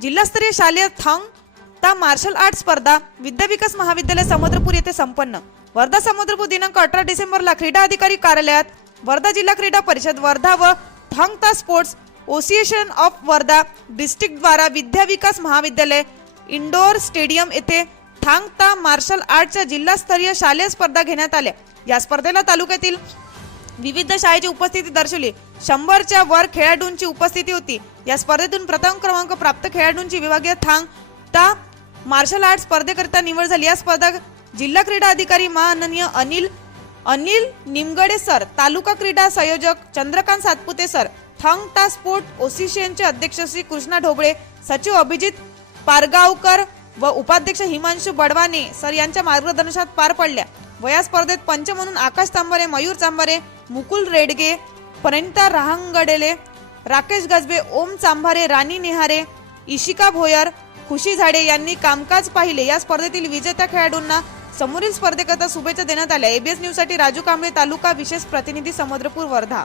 जिल्हास्तरीय शालेय थांग ता मार्शल आर्ट स्पर्धा विद्याविकास महाविद्यालय समुद्रपूर येथे संपन्न. वर्धा समुद्रपूर दिनांक अठरा डिसेंबरला क्रीडा अधिकारी कार्यालयात वर्धा जिल्हा क्रीडा परिषद वर्धा व Thang Ta sports association of Wardha district द्वारा विद्याविकास महाविद्यालय इंडोर स्टेडियम येथे थांग ता मार्शल आर्टच्या जिल्हास्तरीय शालेय स्पर्धा घेण्यात आल्या. या स्पर्धेला तालुक्यातील विविध शाळेची उपस्थिती दर्शवली. शंभरच्या वर खेळाडूंची उपस्थिती होती. या स्पर्धेतून प्रथम क्रमांक प्राप्त खेळाडूंची विभागीय थांग ता मार्शल आर्ट स्पर्धेकरिता निवड झाली. या स्पर्धा जिल्हा क्रीडा अधिकारी माननीय अनिल अनिल निमगडे सर तालुका क्रीडा संयोजक चंद्रकांत सातपुते सर थंग ता स्पोर्ट असोसिएशनचे अध्यक्ष श्री कृष्णा ढोबळे सचिव अभिजित पारगावकर व उपाध्यक्ष हिमांशू बडवाने सर यांच्या मार्गदर्शनात पार पडल्या. वया स्पर्धेत पंच म्हणून आकाश तांबरे मयूर चांबारे मुकुल रेडगे प्रणिता रहांगडेले राकेश गजबे ओम चांभारे राणी नेहारे इशिका भोयर खुशी झाडे यांनी कामकाज पाहिले. या स्पर्धेतील विजेत्या खेळाडूंना समोरील स्पर्धेकरता शुभेच्छा देण्यात आल्या. एबीएस न्यूजसाठी राजू कांबळे तालुका विशेष प्रतिनिधी समुद्रपूर वर्धा.